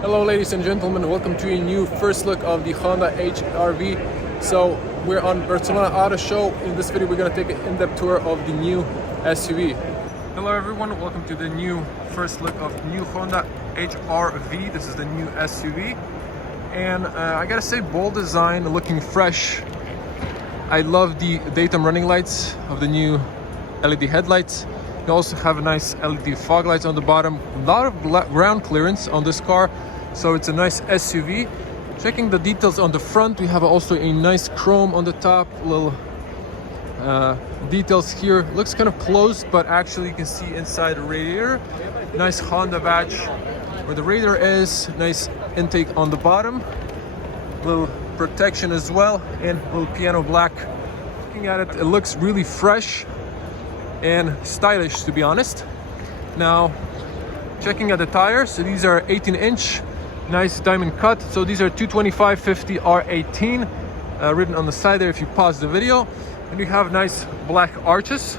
Hello ladies and gentlemen, welcome to a new first look of the Honda HEV. So we're on Barcelona Auto Show. In this video we're going to take an in-depth tour of the new SUV. Hello everyone, welcome to the new first look of new Honda HEV. This is the new SUV. And I gotta say, bold design, looking fresh. I love the daytime running lights of the new LED headlights. You also have a nice LED fog lights on the bottom. A lot of ground clearance on this car, so it's a nice SUV. Checking the details on the front, we have also a nice chrome on the top, little details here. Looks kind of closed, but actually you can see inside the radiator. Nice Honda badge where the radiator is. Nice intake on the bottom. Little protection as well, and a little piano black. Looking at it, it looks really fresh and stylish, to be honest. Now, checking at the tires, so these are 18-inch, nice diamond cut. So these are 225/50 R18, written on the side there if you pause the video. And you have nice black arches,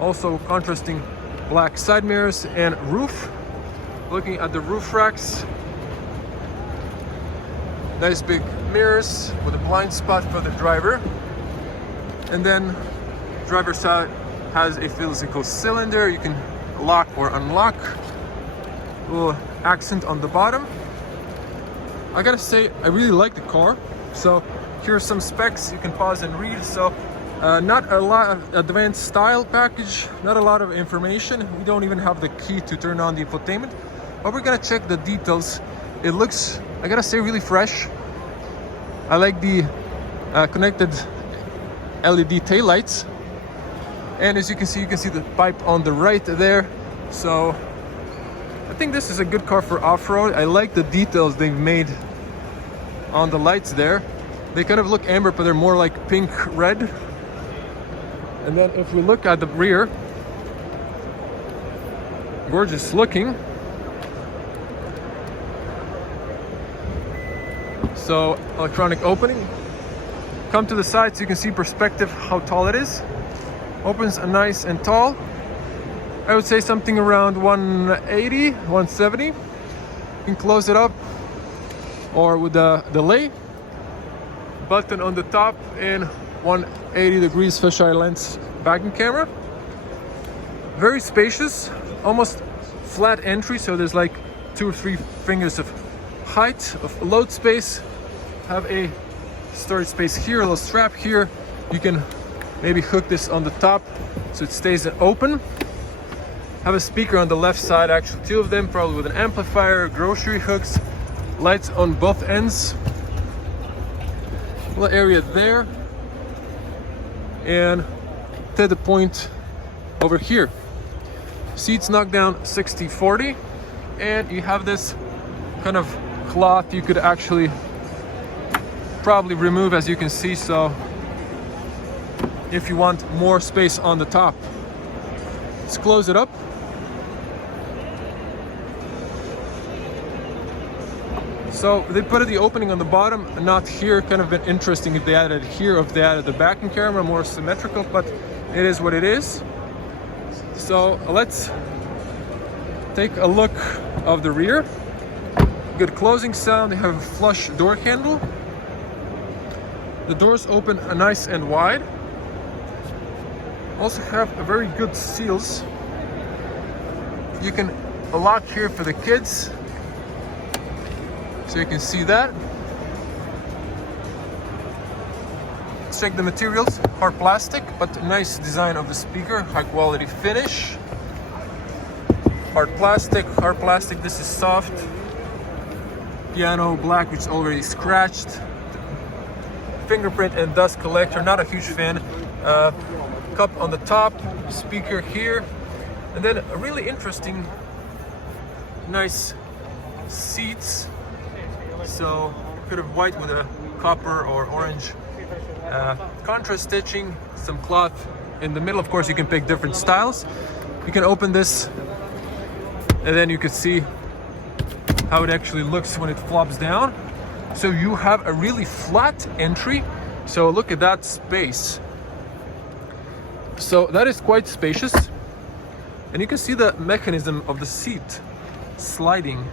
also contrasting black side mirrors and roof. Looking at the roof racks, nice big mirrors with a blind spot for the driver. And then driver's side has a physical cylinder you can lock or unlock. A little accent on the bottom. I gotta say, I really like the car. So here are some specs you can pause and read. So not a lot of advanced style package, not a lot of information. We don't even have the key to turn on the infotainment, but we're gonna check the details. It looks, I gotta say, really fresh. I like the connected LED taillights. And as you can see the pipe on the right there. So I think this is a good car for off-road. I like the details they've made on the lights there. They kind of look amber, but they're more like pink red. And then if we look at the rear, gorgeous looking. So electronic opening. Come to the side so you can see perspective how tall it is. Opens a nice and tall. I would say something around 180, 170. You can close it up or with the delay. Button on the top and 180 degrees fisheye lens backing camera. Very spacious, almost flat entry, so there's like 2 or 3 fingers of height of load space. Have a storage space here, a little strap here. You can maybe hook this on the top so it stays open. Have a speaker on the left side, actually 2 of them, probably with an amplifier, grocery hooks, lights on both ends. Little area there. And to the point over here. Seats knocked down 60/40, and you have this kind of cloth you could actually probably remove, as you can see, so if you want more space on the top. Let's close it up. So they put the opening on the bottom, not here. Kind of been interesting if they added it here, or if they added the backing camera, more symmetrical, but it is what it is. So let's take a look of the rear. Good closing sound. They have a flush door handle. The doors open nice and wide. Also have a very good seals. You can lock here for the kids, so you can see that. Let's check the materials. Hard plastic, but nice design of the speaker, high quality finish. Hard plastic. This is soft. Piano black, which is already scratched. Fingerprint and dust collector, not a huge fan. Cup on the top, speaker here, and then a really interesting, nice seats. So could have white with a copper or orange contrast stitching, some cloth in the middle. Of course, you can pick different styles. You can open this, and then you can see how it actually looks when it flops down. So you have a really flat entry. So look at that space. So that is quite spacious, and you can see the mechanism of the seat sliding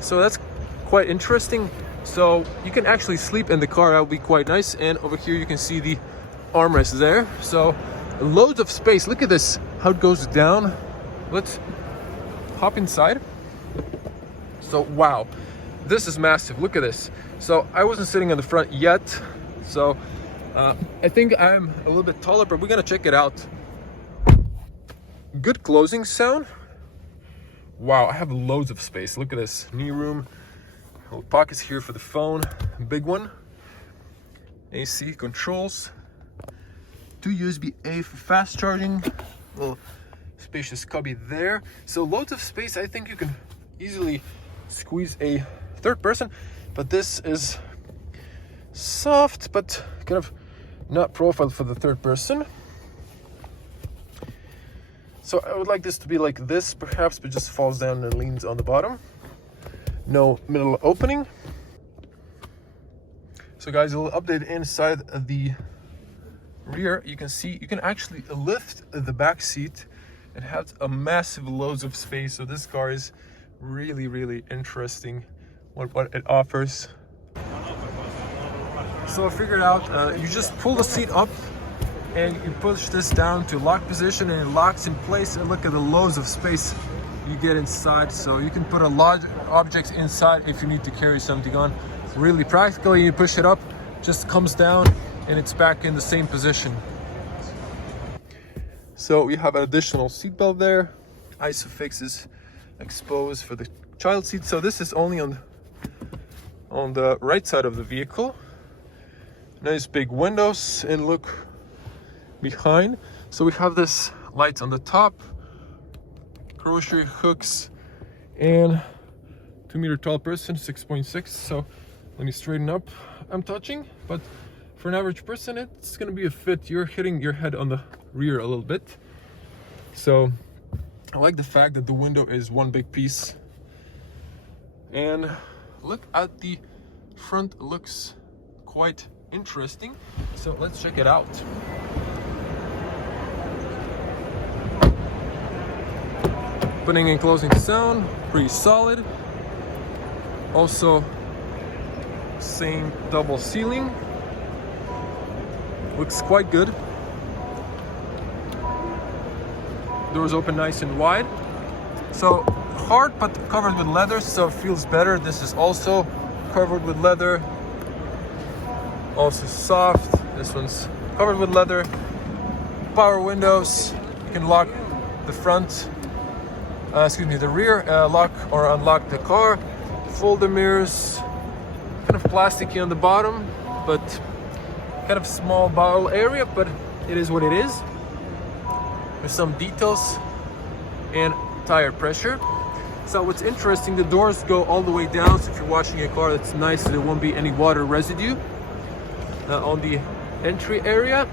So that's quite interesting. So you can actually sleep in the car, that would be quite nice. And over here you can see the armrest there. So loads of space. Look at this, how it goes down. Let's hop inside. So wow, this is massive. Look at this. So I wasn't sitting in the front yet, so I think I'm a little bit taller, but we're gonna check it out. Good closing sound. Wow, I have loads of space. Look at this, knee room, little pockets here for the phone, big one. AC controls, 2 USB-A for fast charging, little spacious cubby there. So loads of space. I think you can easily squeeze a third person, but this is soft, but kind of not profiled for the third person. So I would like this to be like this perhaps, but just falls down and leans on the bottom. No middle opening. So guys, a little update inside the rear. You can see you can actually lift the back seat. It has a massive loads of space. So this car is really interesting what it offers. So I figured out you just pull the seat up and you push this down to lock position and it locks in place. And look at the loads of space you get inside. So you can put a large objects inside if you need to carry something on. It's really practical. You push it up, just comes down and it's back in the same position. So we have an additional seat belt there. Isofix is exposed for the child seat. So this is only on the right side of the vehicle. Nice big windows, and look behind. So we have this lights on the top, grocery hooks, and 2 meter tall person, 6.6. So let me straighten up. I'm touching, but for an average person, it's gonna be a fit. You're hitting your head on the rear a little bit. So I like the fact that the window is one big piece. And look at the front, it looks quite interesting. So let's check it out. Opening and closing sound, pretty solid. Also, same double ceiling. Looks quite good. Doors open nice and wide. So hard but covered with leather, so it feels better. This is also covered with leather. Also soft. This one's covered with leather. Power windows. You can lock the front, the rear, lock or unlock the car. Fold the mirrors. Kind of plasticky on the bottom, but kind of small bottle area, but it is what it is. There's some details and tire pressure. So what's interesting, the doors go all the way down, so if you're washing your car, it's nice that there won't be any water residue on the entry area.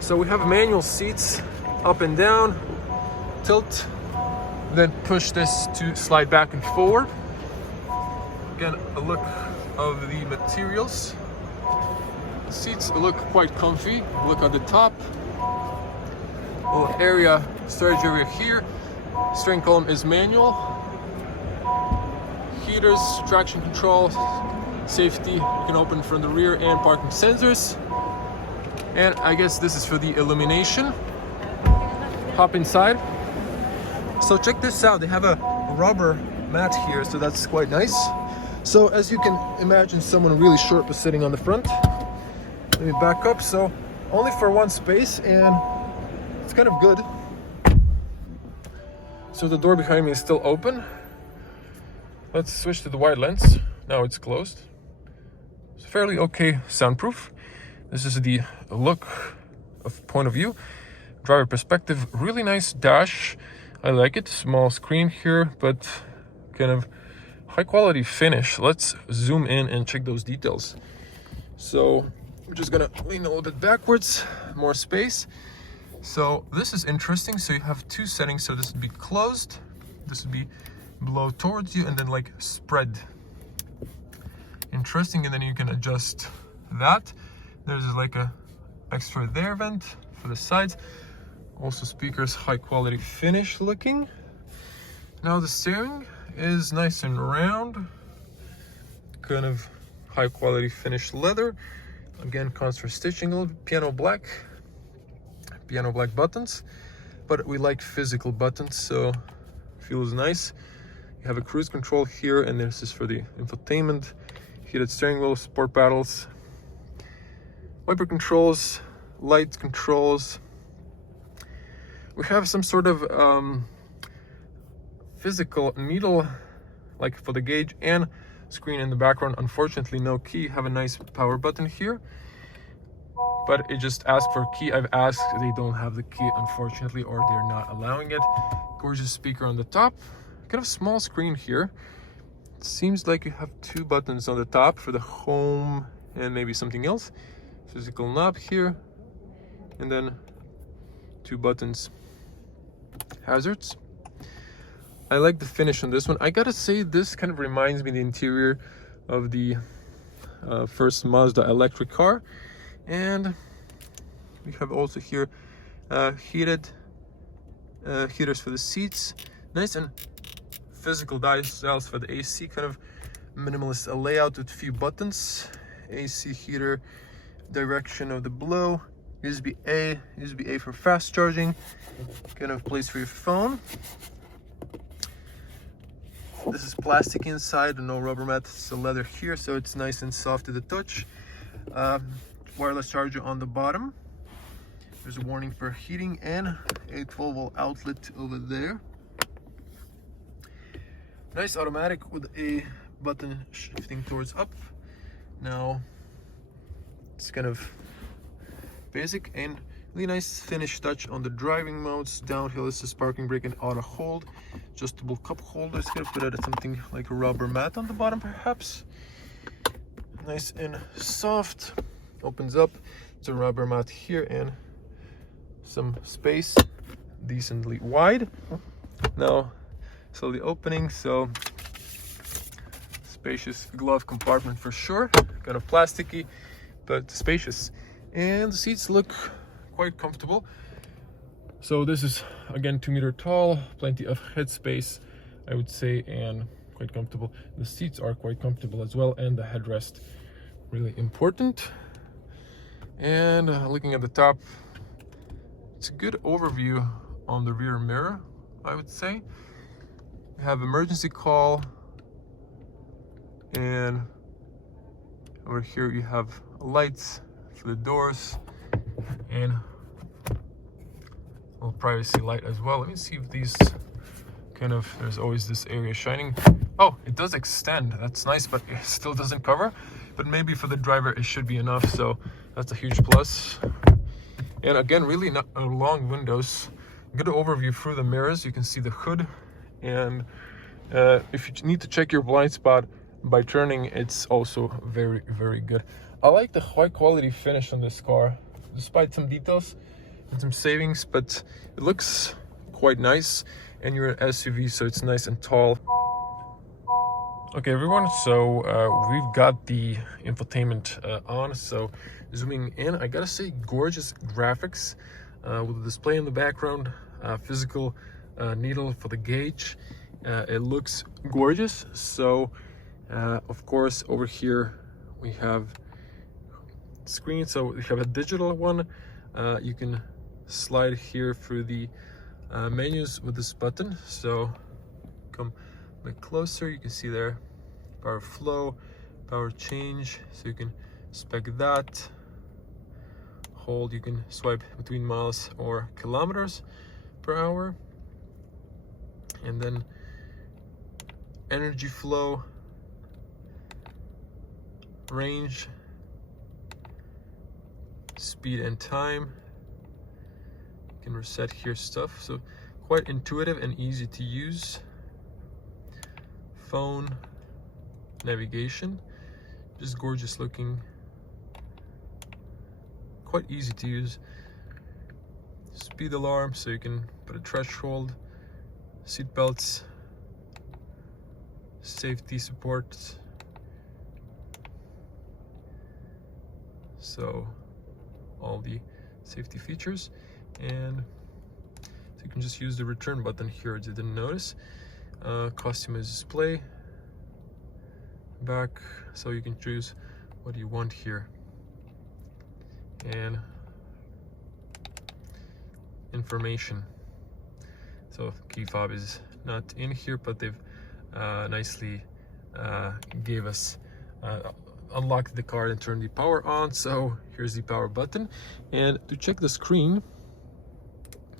So we have manual seats, up and down, tilt, then push this to slide back and forward. Again, a look of the materials. The seats look quite comfy. Look at the top. Little area, storage area here. Steering column is manual. Heaters, traction control, safety. You can open from the rear, and parking sensors. And I guess this is for the illumination. Hop inside. So check this out. They have a rubber mat here, so that's quite nice. So as you can imagine, someone really short was sitting on the front. Let me back up. So only for one space, and it's kind of good. So the door behind me is still open. Let's switch to the wide lens. Now it's closed. It's fairly okay soundproof. This is the look of point of view. Driver perspective, really nice dash. I like it. Small screen here, but kind of high quality finish. Let's zoom in and check those details. So I'm just gonna lean a little bit backwards, more space. So this is interesting. So you have two settings. So this would be closed, this would be blow towards you, and then like spread. Interesting. And then you can adjust that. There's like a extra there vent for the sides. Also speakers, high quality finish looking. Now the steering is nice and round, kind of high quality finished leather. Again, contrast stitching, a little piano black buttons, but we like physical buttons, so feels nice. You have a cruise control here, and this is for the infotainment, heated steering wheel, sport paddles, wiper controls, light controls. We have some sort of physical needle, like for the gauge, and screen in the background. Unfortunately, no key. Have a nice power button here, but it just asks for a key. I've asked, they don't have the key, unfortunately, or they're not allowing it. Gorgeous speaker on the top. Kind of small screen here. It seems like you have 2 buttons on the top for the home and maybe something else. Physical knob here, and then 2 buttons. Hazards. I like the finish on this one. I gotta say, this kind of reminds me of the interior of the first Mazda electric car. And we have also here heaters for the seats. Nice and physical dials for the AC, kind of minimalist layout with a few buttons. AC heater, direction of the blow, USB-A for fast charging, kind of place for your phone. This is plastic inside, no rubber mat, it's a leather here, so it's nice and soft to the touch. Wireless charger on the bottom. There's a warning for heating and a 12-volt outlet over there. Nice automatic with a button shifting towards up. Now it's kind of basic and really nice finish touch on the driving modes. Downhill is the parking brake and auto hold. Adjustable cup holders. Gonna put out something like a rubber mat on the bottom, perhaps. Nice and soft. Opens up. It's a rubber mat here and some space, decently wide. Now, so the opening, so spacious glove compartment for sure. Kind of plasticky, but spacious. And the seats look quite comfortable. So this is again 2 meter tall, plenty of headspace, I would say, and quite comfortable. The seats are quite comfortable as well, and the headrest really important. And looking at the top, it's a good overview on the rear mirror, I would say. We have emergency call, and over here you have lights for the doors and a little privacy light as well. Let me see if these kind of, there's always this area shining. Oh, it does extend, that's nice, but it still doesn't cover. But maybe for the driver it should be enough, so that's a huge plus. And again, really not long windows. Good overview through the mirrors. You can see the hood, and if you need to check your blind spot by turning, it's also very, very good. I like the high quality finish on this car, despite some details and some savings, but it looks quite nice. And you're an SUV, so it's nice and tall. Okay, everyone, so we've got the infotainment on. So zooming in, I gotta say, gorgeous graphics with the display in the background, physical needle for the gauge. It looks gorgeous. So of course, over here we have screen. So we have a digital one. You can slide here through the menus with this button. So come a bit closer, you can see there power flow, power change, so you can spec that. Hold, you can swipe between miles or kilometers per hour. And then energy flow, range, speed and time. You can reset here stuff, so quite intuitive and easy to use. Phone, navigation, just gorgeous looking, quite easy to use. Speed alarm, so you can put a threshold. Seat belts, safety support, so all the safety features. And so you can just use the return button here, if you didn't notice. Customized display back, so you can choose what you want here. And information. So key fob is not in here, but they've nicely gave us unlock the car and turn the power on. So here's the power button, and to check the screen,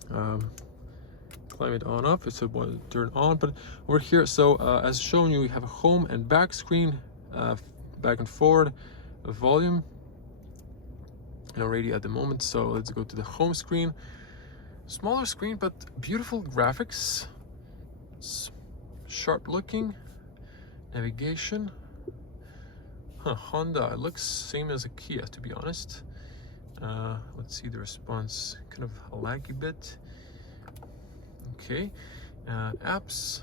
climb it on off, it's a one turn on, but over here, so as shown you, we have a home and back screen, back and forward, a volume, no radio at the moment. So let's go to the home screen. Smaller screen, but beautiful graphics. It's sharp looking. Navigation. Honda, it looks same as a Kia, to be honest. Let's see the response, kind of a laggy bit. Okay, apps,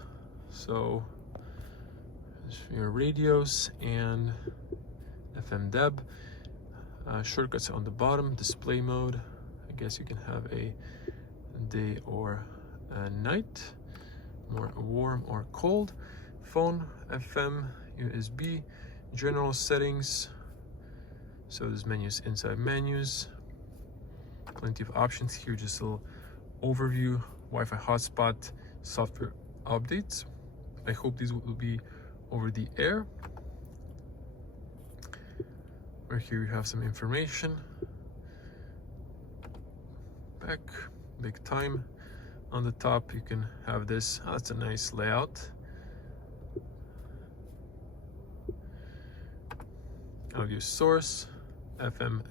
so your radios and FM DAB. Shortcuts on the bottom, display mode. I guess you can have a day or a night, more warm or cold. Phone, FM, USB, general settings. So there's menus inside menus. Plenty of options here, just a little overview. Wi-Fi hotspot, software updates. I hope these will be over the air. Right here we have some information. Back, big time. On the top you can have this. That's a nice layout. Audio source, FM,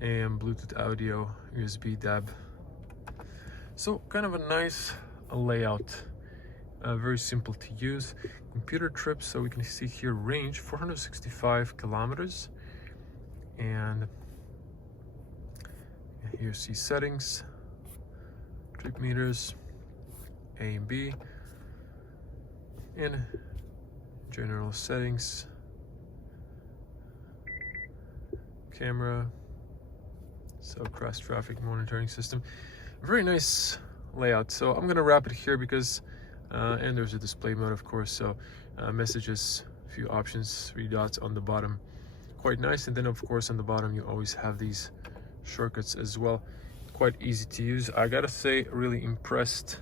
AM, Bluetooth audio, USB DAB. So kind of a nice layout, very simple to use. Computer trips, so we can see here range 465 kilometers, and here see settings, trip meters, A and B, and general settings, camera, so cross traffic monitoring system. Very nice layout. So I'm gonna wrap it here because and there's a display mode, of course, so messages, a few options, 3 dots on the bottom, quite nice. And then of course on the bottom you always have these shortcuts as well, quite easy to use. I gotta say, really impressed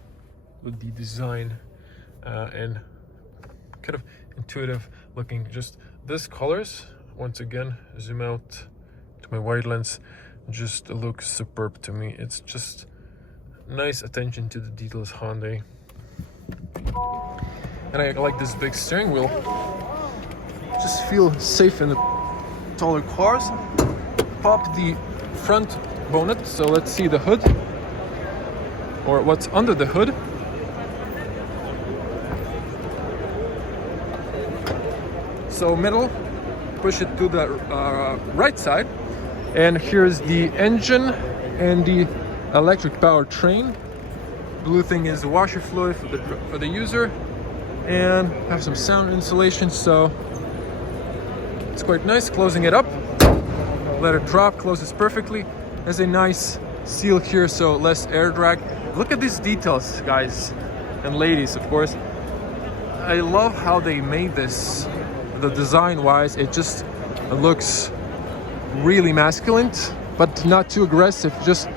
with the design and kind of intuitive looking. Just this colors, once again, zoom out to my wide lens, just looks superb to me. It's just nice attention to the details, Hyundai. And I like this big steering wheel. Just feel safe in the taller cars. Popped the front bonnet, so let's see the hood, or what's under the hood. So middle, push it to the right side, and here's the engine and the electric powertrain. Blue thing is washer fluid for the user, and have some sound insulation, so it's quite nice. Closing it up, let it drop, closes perfectly. Has a nice seal here, so less air drag. Look at these details, guys and ladies, of course. I love how they made this. The design wise, it just looks really masculine, but not too aggressive, just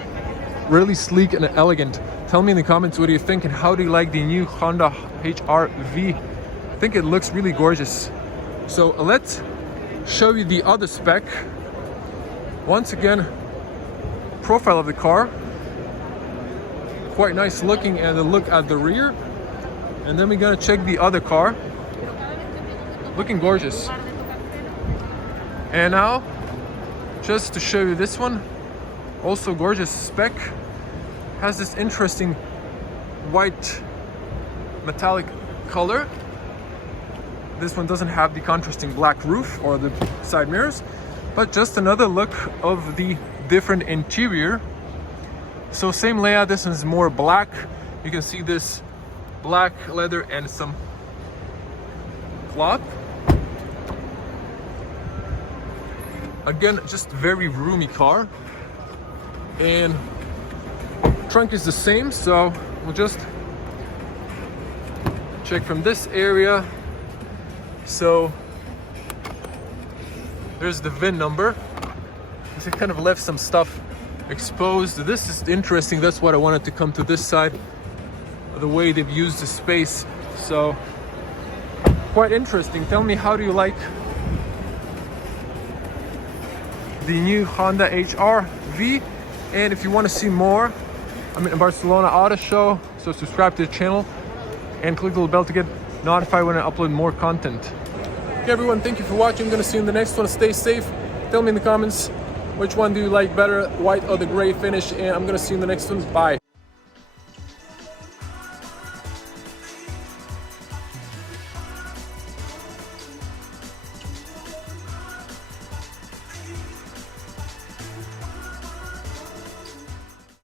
really sleek and elegant. Tell me in the comments, what do you think, and how do you like the new Honda HR-V? I think it looks really gorgeous. So let's show you the other spec. Once again, profile of the car, quite nice looking, and a look at the rear. And then we're gonna check the other car, looking gorgeous. And now, just to show you this one, also gorgeous spec. Has this interesting white metallic color. This one doesn't have the contrasting black roof or the side mirrors, but just another look of the different interior. So same layout, this one's more black. You can see this black leather and some cloth. Again, just very roomy car. And trunk is the same, so we'll just check from this area. So there's the VIN number. They kind of left some stuff exposed. This is interesting. That's what I wanted to come to this side. The way they've used the space. So quite interesting. Tell me, how do you like the new Honda HR-V? And if you want to see more, I'm in Barcelona Auto Show, so subscribe to the channel and click the little bell to get notified when I upload more content. Okay everyone, thank you for watching. I'm gonna see you in the next one. Stay safe. Tell me in the comments which one do you like better, white or the gray finish, and I'm gonna see you in the next one. Bye.